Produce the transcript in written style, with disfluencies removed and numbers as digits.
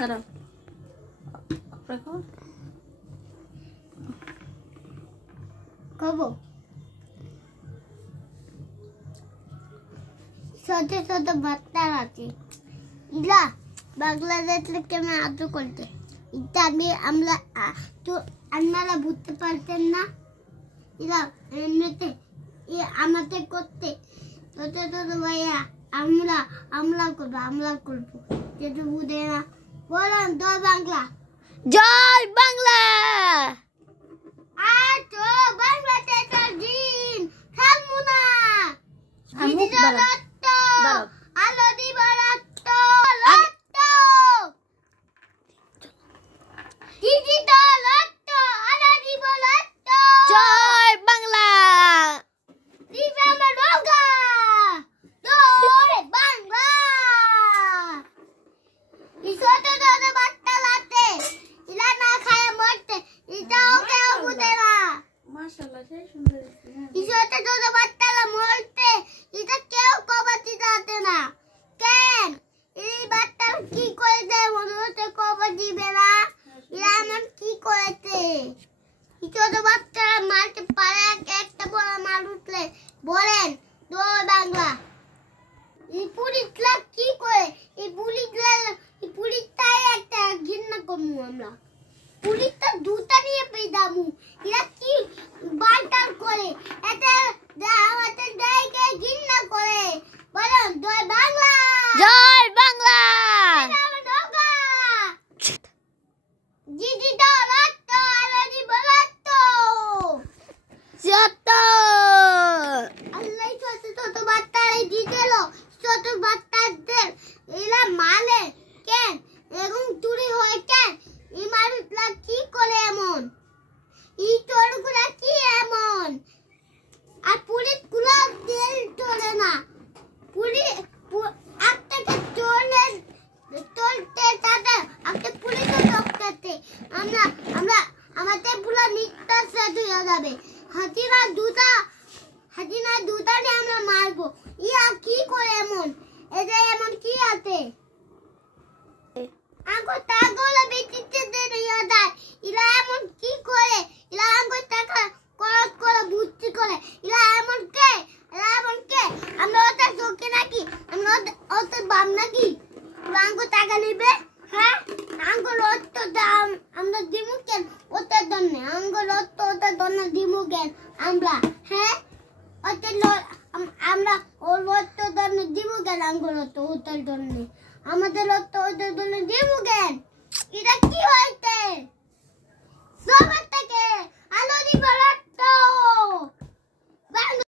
দাঁড়াও রাখো খাবো ছোট ছোট বাচ্চা আছে ইলা বাংলাদেশ থেকে আমি আদর করতে এটা আমরা তো আপনারা বুঝতে পারতেন না ইলা এমনিতে আমাদের করতে ছোট ছোট ভাইয়া আমরা করবো যেটা বুঝে না বলুন জয় বাংলা জয় বাংলা তো বাংলাদেশের দিন থামবো না থামুক, দাঁড়াও। দাঁড়াও। আলো দিব রক্ত দিদি তো রক্ত আলো দিব রক্ত জয় বাংলা দিবে আমার রোগা জয় বাংলা ছোট ছোট বাচ্চা লাতে ইলা না খায় মরতে এটাও কেউ বুঝে না মাশাআল্লাহ সেই সুন্দর ছোট ছোট বাচ্চারা মরতে এটা কেউ কবর দিতে আসে না কেন এই বাচ্চা কি করে দেয় মনে হচ্ছে কবর দিবে না এরা এমন কি করেছে এই ছোট বাচ্চারা মারতে পারে একটা বড় মার উঠলে বলেন জয় বাংলা এই পুলিশরা কি করে এই পুলিশটাই একটা ঘৃণা করবো আমরা পুলিশটা দুটা নিয়ে পেদামু এরা কি বালটাল করে এটা আমাদের দেয়কে ঘৃণা করে বলেন জয় বাংলা জয়